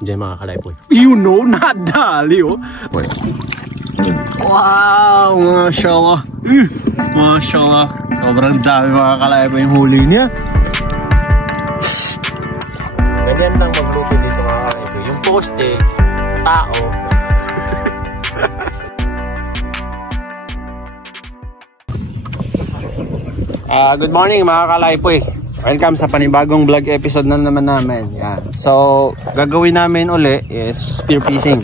Diyan mga kalaypoy. You know, nadali oh. Wow, mashallah. Mashallah. Sobrang dami mga kalaypoy yung huli niya. Ganyan lang magluto dito mga kalaypoy. Yung poste, tao. Good morning mga kalaypoy. Welcome sa panibagong vlog episode na naman namin. Yan. So, gagawin namin uli is spear fishing.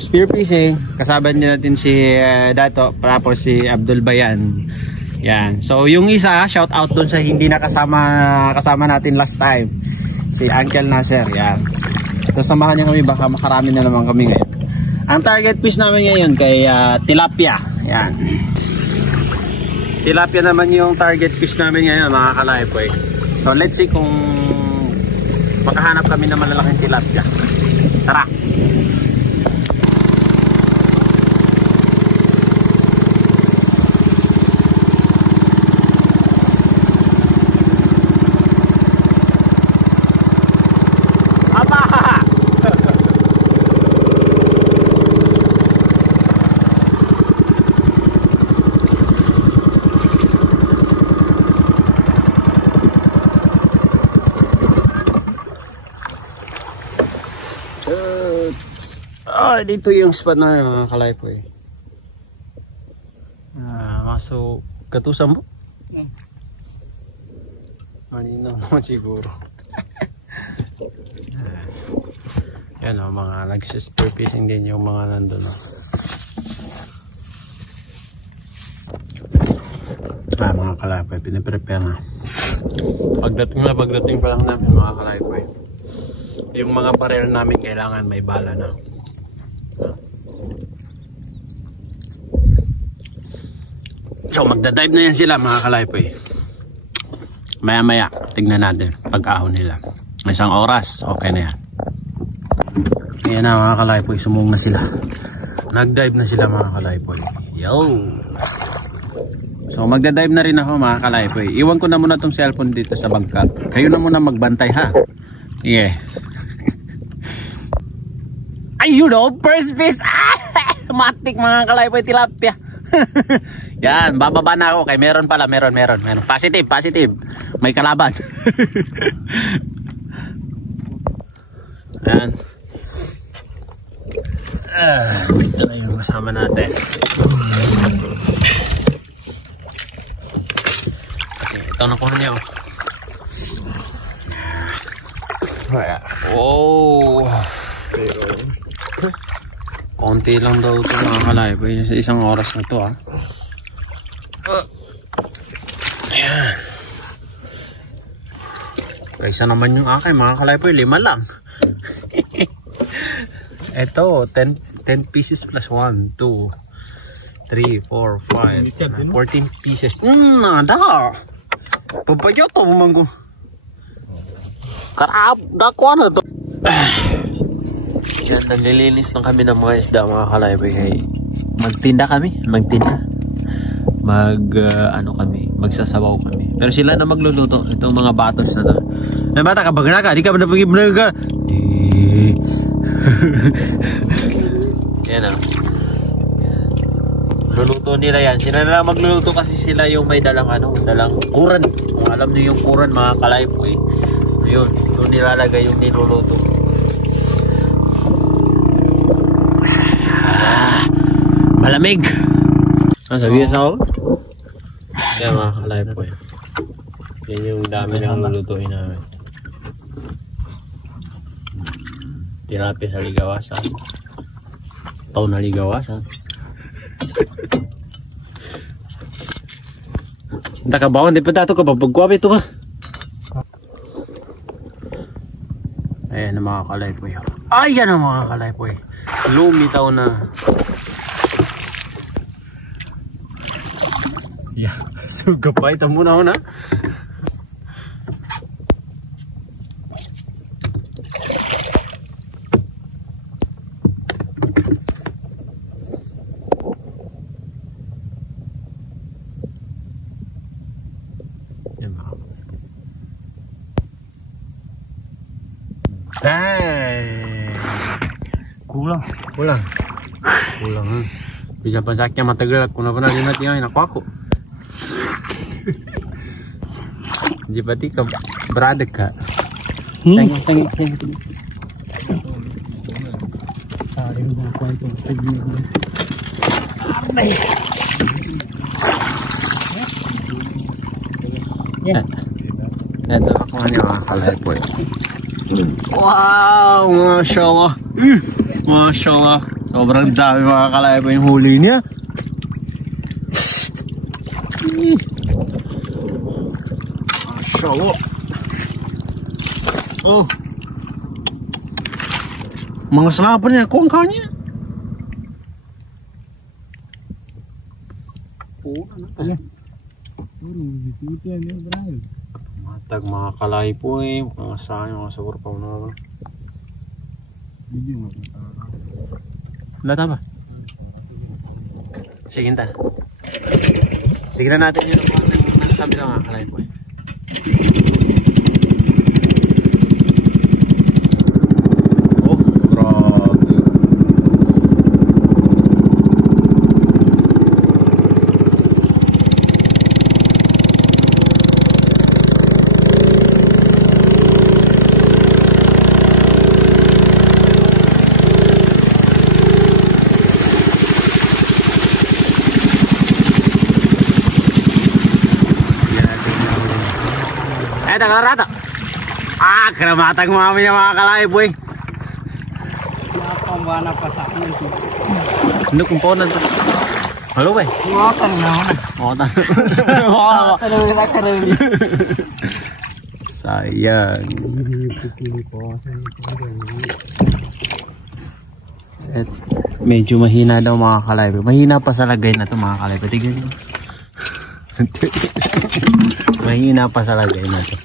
Spear fishing, kasama niyo natin si Dato, tapos si Abdul Bayan. Yan. So, yung isa, shout out dun sa hindi kasama natin last time. Si Uncle Nasser. Yan. So, samahan niyo kami, baka makarami na naman kami ngayon. Ang target fish namin ngayon kay tilapia. Yan. Tilapia naman yung target fish namin ngayon mga kalaypoy. So let's see kung makahanap kami ng malalaking tilapia. Tara! Dito yung spot na mga kalaypoy. Maso katusan mo? Malinaw naman siguro. Yan o, mga nag-spear fishing din yung mga nandun o. Mga kalaypoy, pinaprepare na. Pagdating pa lang namin mga kalaypoy. Yung mga barrel namin kailangan may bala na. So magdadive na yan sila mga kalaypoy. Maya maya tignan natin pag-ahon nila. Isang oras okay na yan. Ayan na mga kalaypoy, sumung na sila. Nagdive na sila mga kalaypoy. Yo! So magdadive na rin ako mga kalaypoy. Iwan ko na muna tong cellphone dito sa bangka. Kayo na muna magbantay ha. Yeah. Ayun o, first fish. Matik mga kalaypoy, tilapia. Yan, bababa na ako. Kay meron pala, meron. Positive. May kalaban. Yan. Ito na yung kasama natin. Okay, ito nakuha niya. Oh. Konti lang daw ito mga kalaypoy sa isang oras na ito Ayan. Isa naman yung akin mga kalaypoy, 5 lang. Ito 10 pieces plus 1, 2, 3, 4, 5, 14 pieces. Nada papayoto mo man ko. Karab dakuha na to. Yan, naglilinis ng kami ng mga isda mga kalaypoy. Magtinda kami, magsasabaw kami. Pero sila na magluluto, itong mga batos na to. Ay bata ka, bagna ka, di ka ba napagibna ka? Yan luluto nila yan. Sila na lang magluluto kasi sila yung may dalang dalang kuran. Kung alam niyo yung kuran mga kalaypoy, yun, doon nilalagay yung niluluto. Malamig. Sabihan sa ako? Yan mga kalaypoy. Yan yung dami na lulutuin namin. Tilapia sa ligawasan. Tao na ligawasan. Nakabawan din pa dato ka. Pagpagwabi ito ka. Ayan ang mga kalaypoy. Ayan ang mga kalaypoy. Lumitaw na. Yeah, sugapay ito muna una. Dang! Kulang. Kulang. Kulang ha. Bisa pa sakya matagal at kuna din natin ay naku ako. Di pati ka beradak ka. Tangi. Sorry mo ako itong tignan. Yan. Ito ako mga kalay po. Wow! Mashallah. Mashallah. Sobrang dami mga kalay po yung huli niya. Mashallah. Oh. Mga salapan niya. Kung kanya. Oo. Matag mga kalay po eh. Mga sayang, mga sagur pa naman. Wala tama. Sige ta. Tignan natin yung nasa kabila mga kalay po eh. Oh, grabe. Tanggal rata. Keramatang mami na mga kalay boy. Ang bana pa sa akin ito. Ano kumponan to? Halo boy. Ngotang naman. Ngotang. Karami. Sayang. At medyo mahina daw mga kalay boy. Mahina pa sa lagay na to mga kalay boy. Tignan niyo. Mahina pa sa lagay na to.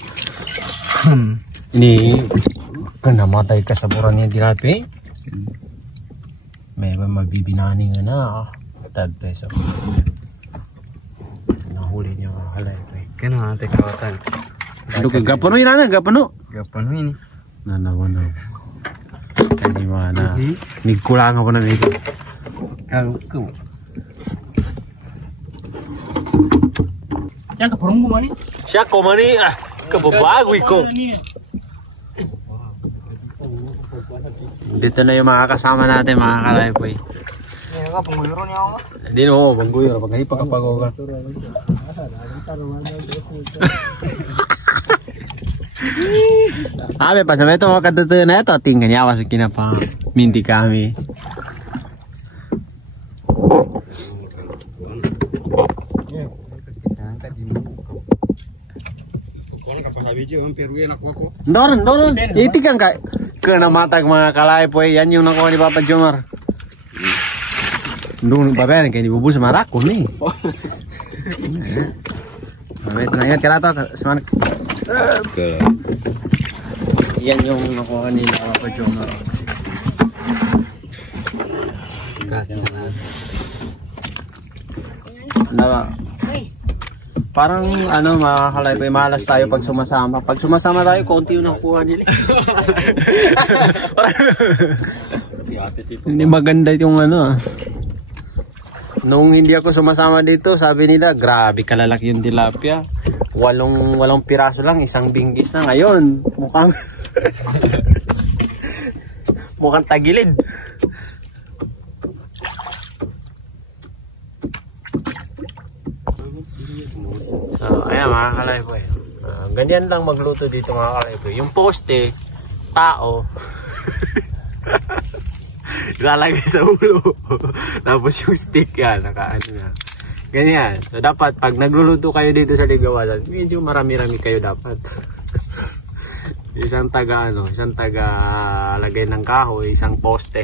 Ini kan namatay ka sa buran niya dirapi. May mabibinani nga na. Tad peso. Nahuli niya mga kalay. Kano ate kawatan. Duga gapano yun na gapano. Gapano yun. Nanawan. Kani mana. Nigkulang ako na nito. Kau. Siya ka parang gumani. Siya ko mani kababagoy ko. Dito na yung mga kasama natin mga kalay po eh. Nga panguyro niya ako. Hindi no, bangguyo. Pagkahi pa kapago ka. Abe, pasama ito mga katutuyo na ito. Tingnan niya was kinapa. Minti kami. Doron. Itikan ka. Kena matag mga kalay po eh. Yan yung nakuha ni Papa Jomar. Doon ba ba kayak dibubur sama rakun nih. Nah, itu nanya kira tuh semangat. Yan yung nakuha ni Papa Jomar. Parang ano mga kalay, malas tayo pag sumasama. Pag sumasama tayo, konti yung nakuha nila. Hindi maganda yung ano ah. Nung hindi ako sumasama dito, sabi nila, grabe kalalaki yung tilapia. Walong piraso lang, isang binggis na. Ngayon, mukhang tagilid. So, ayan mga kalay po eh. Ganyan lang magluto dito mga kalay po. Yung poste, tao. Ilalagay sa ulo. Tapos yung stick yan, nakaano na. Ganyan. So dapat pag nagluluto kayo dito sa Ligawasan, medyo marami-rami kayo dapat. Isang taga lagay ng kahoy, isang poste.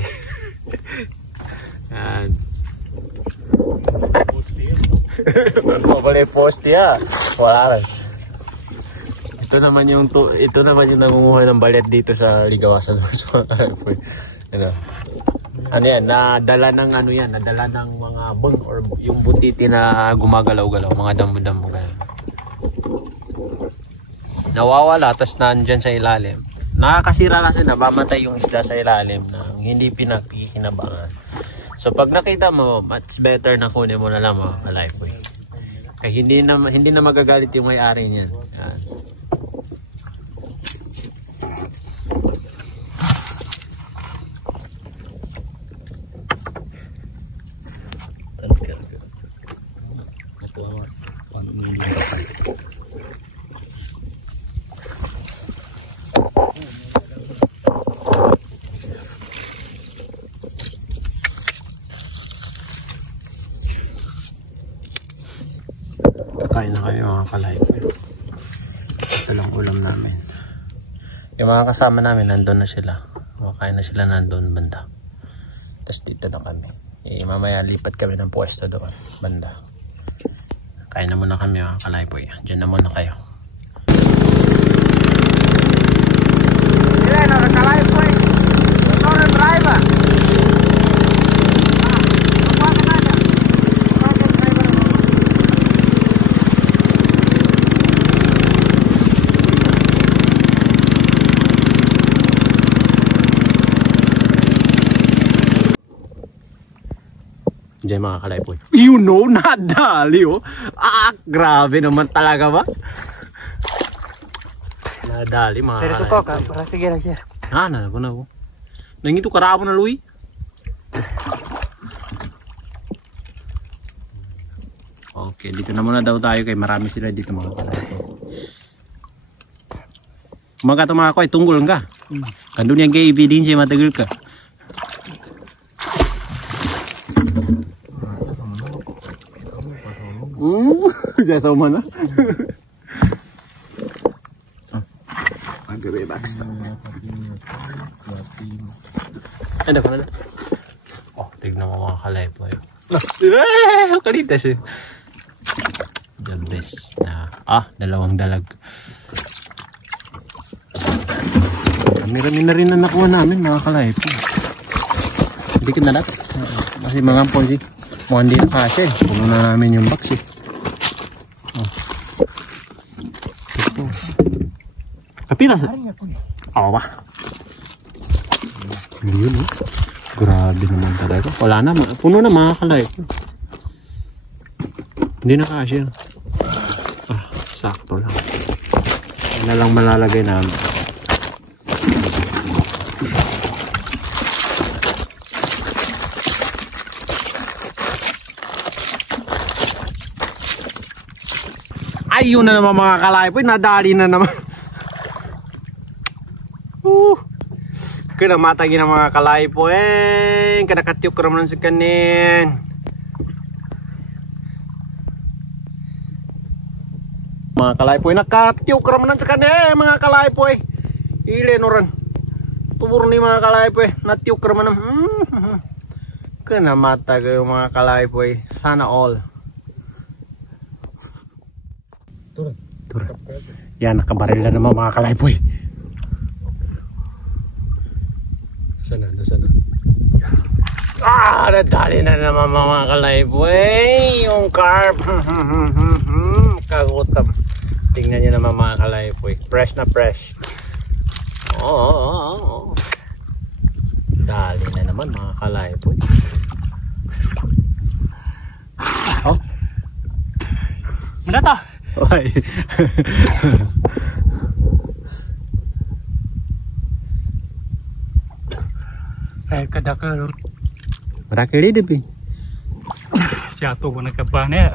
Yan. Mabali poste ya. Wala rin. Ito naman yung namumuhay ng balet dito sa Ligawasan. Ano yan, nadala ng mga bang or yung butiti na gumagalaw-galaw, mga damo-damo ganun. Nawawala, tas nandyan sa ilalim. Nakakasira kasi nabamatay yung isda sa ilalim na hindi pinagkikinabangan. So pag nakita mo, much better na kunin mo na lang mga kalaypoy. Kaya hindi na magagalit yung may-ari niyan. Yan. Kain na kayo mga kalaypoy. Ito lang ulam namin. Yung mga kasama namin nandun na sila. Makain na sila nandun banda. Tapos dito na kami. Mamaya lipat kami ng pwesto doon banda. Kain na muna kami mga kalaypoy. Diyan na muna kayo. Yan mga kalaypoy. Ito na driver. Diyan mga kalaypoy. You know, nadali oh. Grabe naman talaga ba? Nadali mga kalaypoy. Pero ito ka, para sige na siya. Nalago na ko. Nangito karabo na Louie. Okay, dito na muna daw tayo kay marami sila dito mga kalaypoy. Mga tumakoy, tunggol ka. Kandun yung kay ebidensya matagal ka. Jasa mana? Agak bebas. Ada mana? Oh, tignan mo mga kalaypoy. Kalita siya. The best na. Dalawang dalag. Marami na rin na nakuha namin mga kalaypoy. Hindi ka nalat. Kasi mga ponji. Mukhang hindi na kasi. Puno na namin yung box eh. Kapila sa? Oo ba? Yun oh. Grabe naman talaga. Wala na. Puno na mga kalaypoy. Hindi na kasi. Sakto lang. Yan na lang malalagay namin. Ayun na naman mga kalaypoy, nadali na naman. Kinamatagi na mga kalaypoy. Kinakatyok ko naman sa kanin. Mga kalaypoy, nakatyok ko naman sa kanin mga kalaypoy. Ilen orang. Tubur ni mga kalaypoy, natyok ko naman. Kinamatagi yung mga kalaypoy. Sana all. Turun. Yan, nakabaril na naman mga kalaypoy. Sana. Nadali na naman mga kalaypoy. Yung carp. Kagutam. Tingnan nyo naman mga kalaypoy. Fresh na fresh. Oo. Dali na naman mga kalaypoy. Oh. Mana to? Oy. Saya kadakal. Berakili deh, Pi. Jatuh mana kapannya?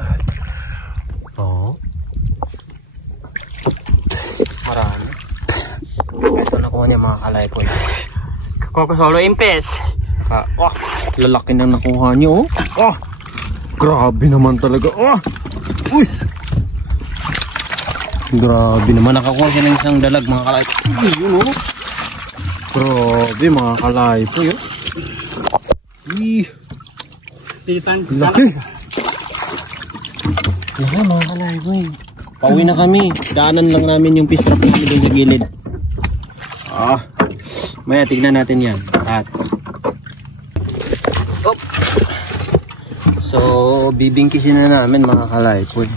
Oh. Marami. Ito nakuha niya mga kalaypoy. Kuha ko solo impes. Wah, lalaki na nakuha niyo. Oh. Grabe naman talaga. Oh. Uy. Grabe naman, nakakuha siya ng isang dalag mga kalaypoy. Yun oh. Grabe mga kalaypoy. Laki. Yan mga kalaypoy. Pauwi na kami. Daanan lang namin yung fish trap namin doon sa gilid. Maya tignan natin yan. So bibingkisin na namin mga kalaypoy.